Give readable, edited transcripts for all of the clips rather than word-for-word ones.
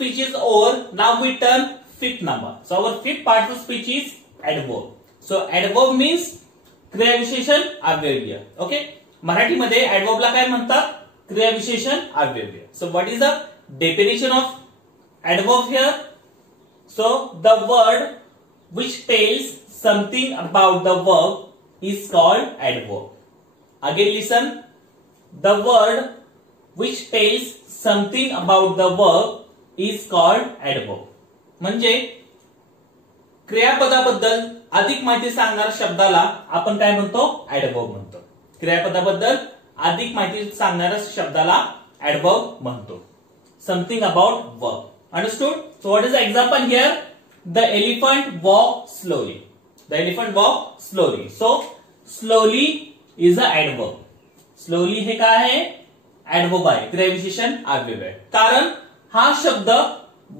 speech is over. Now we turn fifth number. So our fifth part of speech is adverb. So adverb means क्रियाविशेषण अव्ययीय. ओके, मराठीमध्ये adverbला काय म्हणतात? क्रियाविशेषण अव्ययीय. So what is the definition of adverb here? So the word which tells something about the verb is called adverb. Again listen. The word which tells something about the verb is called adverb. म्हणजे क्रियापदाबद्दल अधिक माहिती सांगणाऱ्या शब्दाला आपण काय म्हणतो? ऍडवर्ब म्हणतो. क्रियापदाबद्दल अधिक माहिती सांगणाऱ्या शब्दाला ऍडवर्ब म्हणतो. Something about verb. Understood? So what is the example here? The elephant walk slowly. The elephant walk slowly. So slowly is a adverb. Slowly हे काय आहे? ऍडवर्ब आहे, क्रियाविशेषण अव्यय आहे. कारण हा शब्द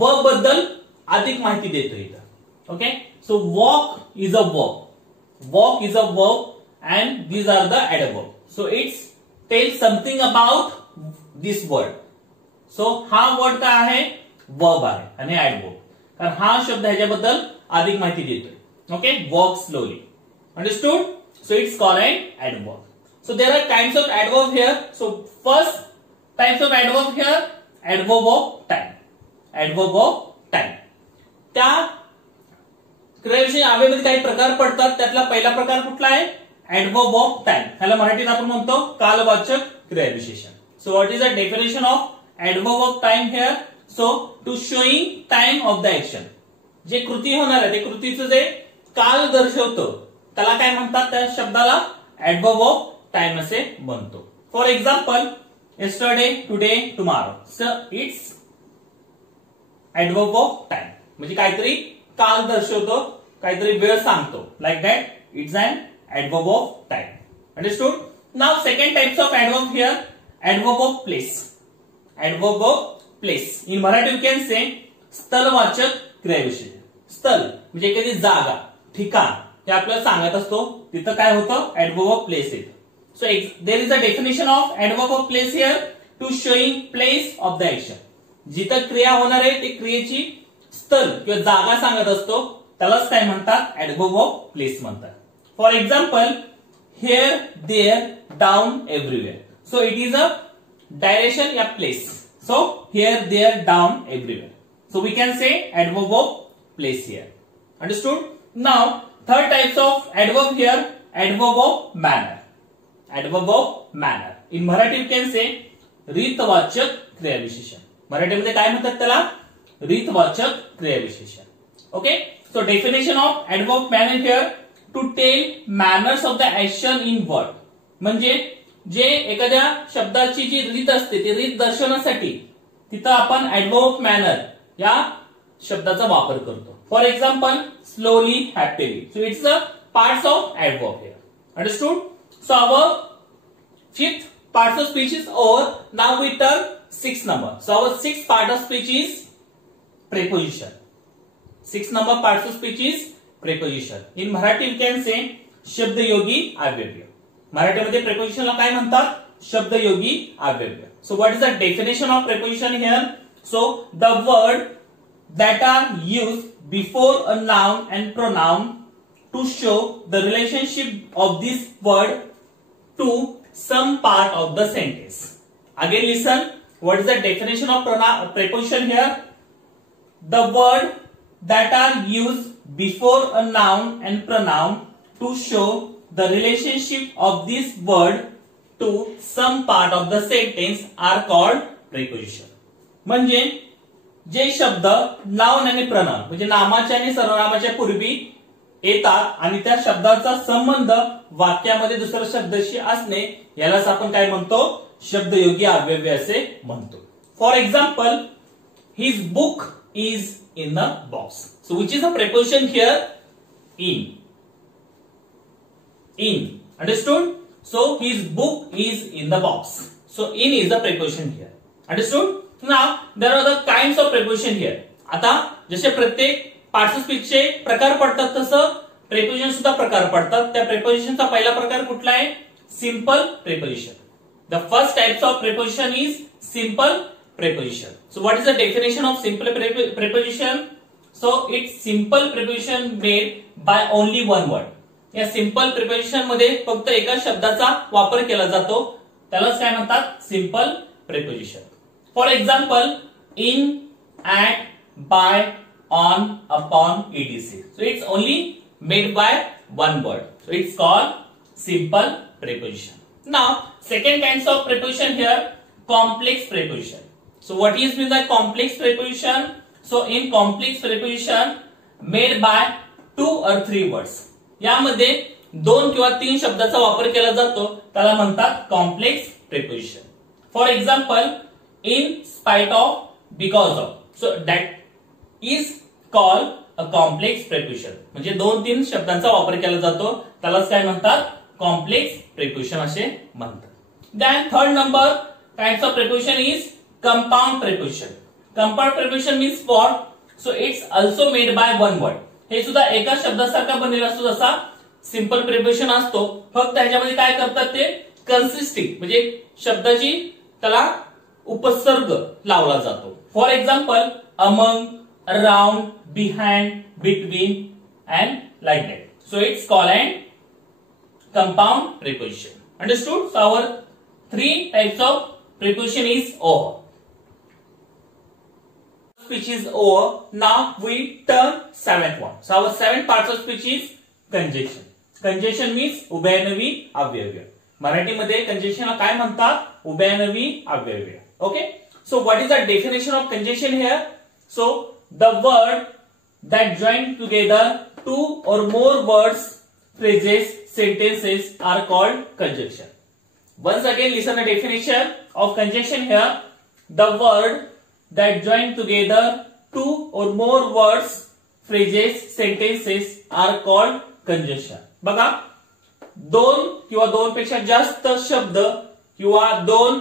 वर्ब बद्दल अधिक माहिती देतो इथं. Okay, so walk is a verb. Walk is a verb, and these are the adverb. So it tells something about this word. So हा word काय आहे? Verb आहे आणि adverb. कारण हा शब्द ह्याच्याबद्दल अधिक माहिती देतोय. Okay, walk slowly. Understood? So it's called an adverb. So there are kinds of adverb here. So first types of adverb here, adverb of time. Adverb of time. त्या क्रियाविशेषण अव्ययमध्ये काही प्रकार पडतात. त्यातला पहिला प्रकार कुठला आहे? Adverb of time. ह्याला मराठीत आपण म्हणतो कालवाचक क्रियाविशेषण. So what is the definition of adverb of time here? So to showing time of the action. जे कृती होणार आहे ते कृतीचं जे काल दर्शवतो त्याला काय म्हणतात? त्या शब्दाला ऍडवर्ब ऑफ टाइम असे म्हणतो. For example, yesterday, today, tomorrow. So it's adverb of time. म्हणजे काहीतरी काल दर्शवतो, काहीतरी वेळ सांगतो. Like that it's an adverb of time. Understood? Now second types of adverb here, adverb of place. Adverb of place. In Marathi you can say स्थलवाचक क्रियाविशेषण. स्थल म्हणजे एखादी जागा, ठिकाण हे आपल्याला सांगत असतो. तिथं काय होतं? ऍडवर्ब ऑफ प्लेस येतं. So there is a definition of adverb of place here, to showing place of the action. जिथं क्रिया होणार आहे ते क्रियेची स्थल किंवा जागा सांगत असतो, त्यालाच काय म्हणतात? ऍडवर्ब ऑफ प्लेस म्हणतात. For example, here, there, down, everywhere. So it is a direction या place. So here, there, down, everywhere. So we can say adverb of place here. Understood? Now third types of adverb here, adverb of manner. Adverb of manner. In Marathi you can say रीतवाचक क्रियाविशेषण. मराठीमध्ये काय म्हणतात त्याला? रीतवाचक क्रियाविशेषण. Okay, so definition of adverb manner here, to tell manners of the action in word. म्हणजे जे एखाद्या शब्दाची जी रीत असते ती रीत दर्शवण्यासाठी तिथं आपण ऍडवर्ब ऑफ मॅनर या शब्दाचा वापर करतो. For example, slowly, happily. So it's a parts of adverb here. Understood? So our fifth part of speech is over. Now we turn sixth number. So our sixth part of speech is preposition. Sixth number part of speech is preposition. In Marathi you can say शब्दयोगी अव्यय. मराठीमध्ये preposition ला काय म्हणतात? शब्दयोगी अव्यय. So what is the definition of preposition here? So the word that are used before a noun and pronoun to show the relationship of this word to some part of the sentence. Again listen, what is the definition of preposition here? The word that are used before a noun and pronoun to show the relationship of this word to some part of the sentence are called preposition. म्हणजे जे शब्द नाउन आणि प्रनाउन म्हणजे नामाच्या आणि सर्वनामाच्या पूर्वी येतात आणि त्या शब्दाचा संबंध वाक्यामध्ये दुसऱ्या शब्दाशी असणे यालाच आपण काय म्हणतो? शब्दयोगी अव्यय असे म्हणतो. For example, his book is in the box. So which is a preposition here? In. In. Understood? So his book is in the box. So in is the preposition here. Understood? Now there are the kinds of preposition here. आता जसे प्रत्येक parts of स्पीचचे प्रकार पडतात तसं प्रेपोजिशन सुद्धा प्रकार पडतात. त्या प्रेपोजिशनचा पहिला प्रकार कुठला आहे? Simple preposition. The first types of preposition is simple preposition. So what is the definition of simple preposition? So it's simple preposition made by only one word. या सिंपल प्रिपोजिशन मध्ये फक्त एका शब्दाचा वापर केला जातो, त्यालाच काय म्हणतात? Simple preposition. For example in, at, by, on, upon, etc. So it's only made by one word. So it's called simple preposition. Now second kinds of preposition here, complex preposition. So what is mean by complex preposition? So in complex preposition made by 2 or 3 words. यामध्ये 2 किंवा 3 शब्दाचा वापर केला जातो, त्याला म्हणतात complex preposition. For example in spite of, because of. So that is called a complex preposition. म्हणजे 2-3 शब्दांचा वापर केला जातो, त्यालाच काय म्हणतात? कॉम्प्लेक्स प्रिपोजिशन असे म्हणतात. Then third number kinds of preposition is compound preposition. Compound preposition means what? So it's also made by one word. हे सुद्धा एका शब्दासारखा बनलेला असतो जसा सिंपल प्रिपोजिशन असतो, फक्त ह्याच्यामध्ये काय करतात ते कन्सिस्टिंग म्हणजे शब्दाची त्याला उपसर्ग लावला जातो. For example among, around, behind, between and like that. So it's called and compound preposition. Understood? So our 3 types of preposition is over. Speech is over. Now we turn 7th one. So our 7th part of speech is conjunction. Conjunction means उभयनवी अव्ययव्य. मराठीमध्ये conjunction ला काय म्हणतात? उभयनवी अव्ययव्य. Okay. So what is the definition of conjunction here? So the word that join together 2 or more words, phrases, sentences are called conjunction. Once again listen the definition of conjunction here. The word that join together 2 or more words, phrases, sentences are called conjunction. बघा, 2 किंवा 2 पेक्षा जास्त शब्द किंवा 2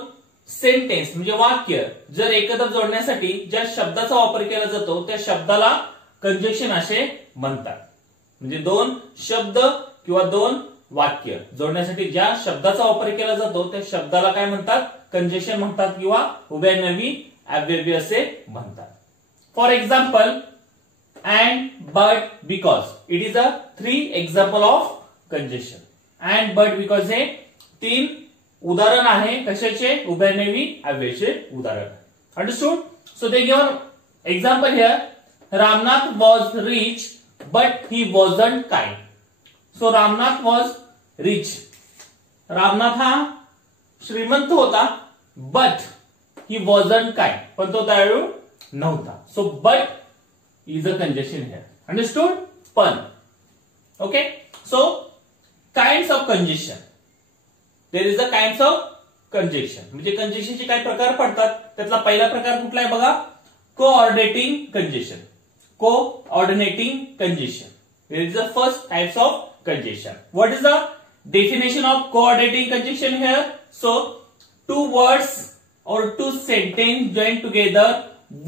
सेंटेन्स म्हणजे वाक्य जर एकत्र जोडण्यासाठी ज्या शब्दाचा वापर केला जातो त्या शब्दाला कंजंक्शन असे म्हणतात. म्हणजे 2 शब्द किंवा 2 वाक्य जोडण्यासाठी ज्या शब्दाचा वापर केला जातो त्या शब्दाला काय म्हणतात? कंजंक्शन म्हणतात किंवा उभयनवी अव्ययव्य असे म्हणतात. For example and, but, because. It is a 3 example of conjunction. And, but, because हे 3 उदाहरण आहे कशाचे? उभयनवी अव्ययचे उदाहरण. Understood? So they given example here. Ramnath was rich but he wasn't kind. So Ramnath was rich. Ramnath हा श्रीमंत होता, बट ही वॉजंट काइंड, पण तो दयाळू नव्हता. So but is a conjunction here. Understood? पण. Okay. So kinds of conjunction. There is a kinds of conjunction. म्हणजे कंजंक्शनचे काय प्रकार पडतात, त्यातला पहिला प्रकार कुठला आहे बघा? Coordinating conjunction. Coordinating conjunction. There is the first types of conjunction. What is the definition of coordinating conjunction here? So 2 words or 2 sentences joined together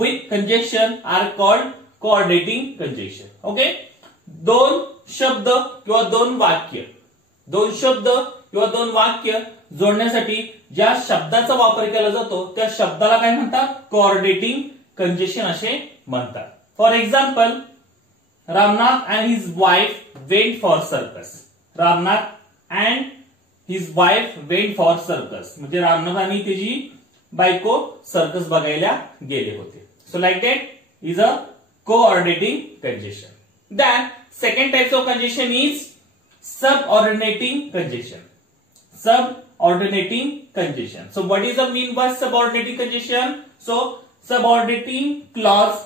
with conjunction are called coordinating conjunction. Okay. 2 शब्द किंवा 2 वाक्य, 2 शब्द किंवा 2 वाक्य जोडण्यासाठी ज्या शब्दाचा वापर केला जातो त्या शब्दाला काय म्हणतात? कोऑर्डिनेटिंग कंजंक्शन असे म्हणतात. For example Ramnath and his wife went for circus. Ramnath and his wife went for circus. म्हणजे रामनाथ आणि त्याची बायको सर्कस बघायला गेले होते. So like that is a coordinating conjunction. Then second types of conjunction is subordinating conjunction. Subordinating conjunction. So what is the mean by subordinating conjunction? So subordinating clause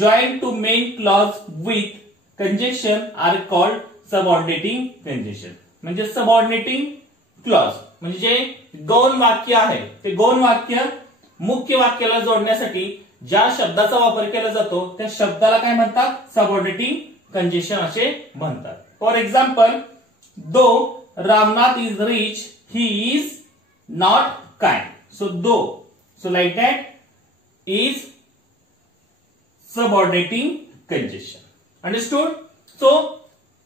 joined to main clause with conjunction are called subordinating conjunction. म्हणजे subordinating clause म्हणजे जे गौण वाक्य आहे ते गौण वाक्य मुख्य वाक्याला जोडण्यासाठी ज्या शब्दाचा वापर केला जातो त्या शब्दाला काय म्हणतात? सबऑर्डिनेटिंग कंजंक्शन असे म्हणतात. फॉर एक्झाम्पल दो Ramnath is rich he is not kind. So though, so like that is subordinating conjunction. Understood? So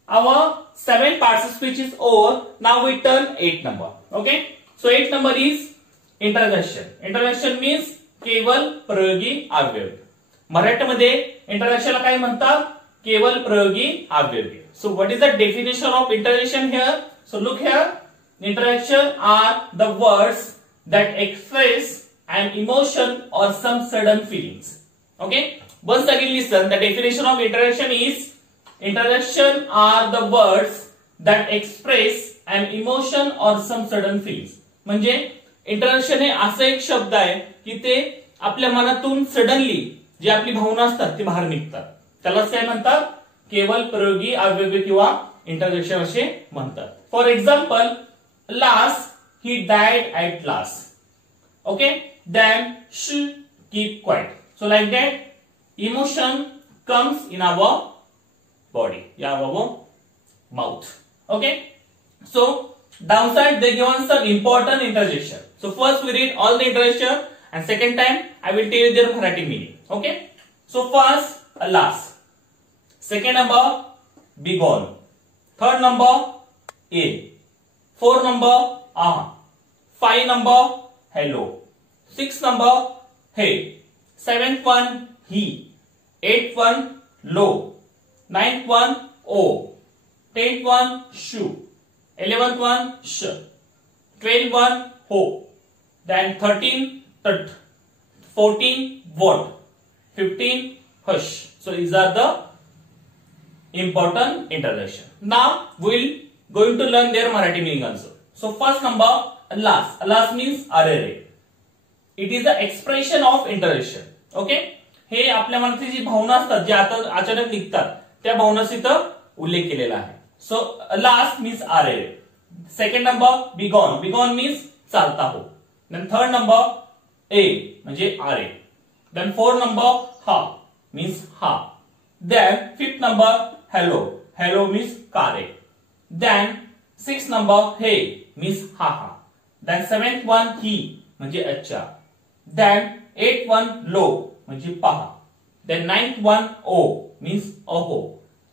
our 7 parts of speech is over. Now we turn 8 number. Okay. So 8 number is introduction. Introduction means केवल प्रयोगी अव्यय. मराठीमध्ये इंटरजेक्शनला काय म्हणतात? केवल प्रयोगी अव्यय. सो what is the definition of interjection here? So look here. Interjection are the words that express an emotion or some sudden feelings. Okay. Once again listen. The definition of interjection is: interjection are the words that express an emotion or some sudden feelings. म्हणजे इंटरजेक्शन हे असं एक शब्द आहे की ते आपल्या मनातून सडनली जी आपली भावना असतात ती बाहेर निघतात. त्यालाच काय म्हणतात? केवल प्रयोगी अव्यय किंवा इंटरजेक्शन असे म्हणतात. For example, last he died at last. Okay, then she keep quiet. So like that, emotion comes in our body, in our mouth. Okay, so downside they give us some important interjection. So first we read all the interjection, and second time I will tell you their Marathi meaning. Okay, so first last, second number be gone, third number a, 4 number ah, 5 number hello, 6 number hey, 7th one he, 8th one low, 9th one oh, 10th one shoe, 11th one sh, 12th one ho, then 13 tut, 14 what, 15 hush. So these are the important interjection. Now we will going to learn their Marathi meaning also. So first number, last. Last means arere. It is the expression of interjection. Okay, हे आपल्या मनातली जी भावना असतात जे आता अचानक निघतात त्या भावनाचा इथं उल्लेख केलेला आहे. So last means arere. Second number be gone. Be gone means चालता हो. Then third number a म्हणजे are. Then fourth number ha means ha. Then fifth number hello. Hello means kare. Then sixth number hey means haha. Then seventh one he म्हणजे अच्छा. Then eighth one low म्हणजे पहा. Then ninth one o means अहो.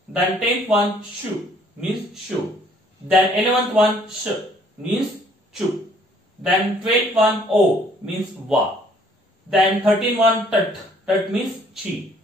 Then 10th one shu means shoe. Then 11th one sh means chu. Then 12th one o means wa. Then 13th one tut, tut means chi.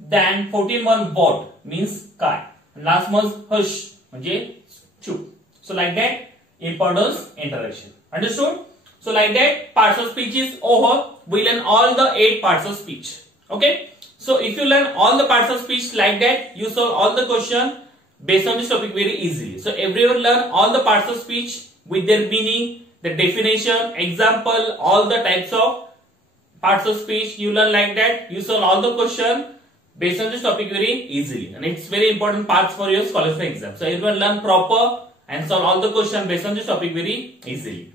Then 14th one what means kai. Last one hush म्हणजे chu. So like that, importance interjection. Understood? So like that, parts of speech is over. We learn all the 8 parts of speech. Okay? So if you learn all the parts of speech like that, you solve all the question based on this topic very easily. So everyone learn all the parts of speech with their meaning, the definition, example, all the types of parts of speech. You learn like that. You solve all the question based on this topic very easily, and it's very important parts for your scholarship exam. So everyone learn proper and solve all the question based on this topic very easily.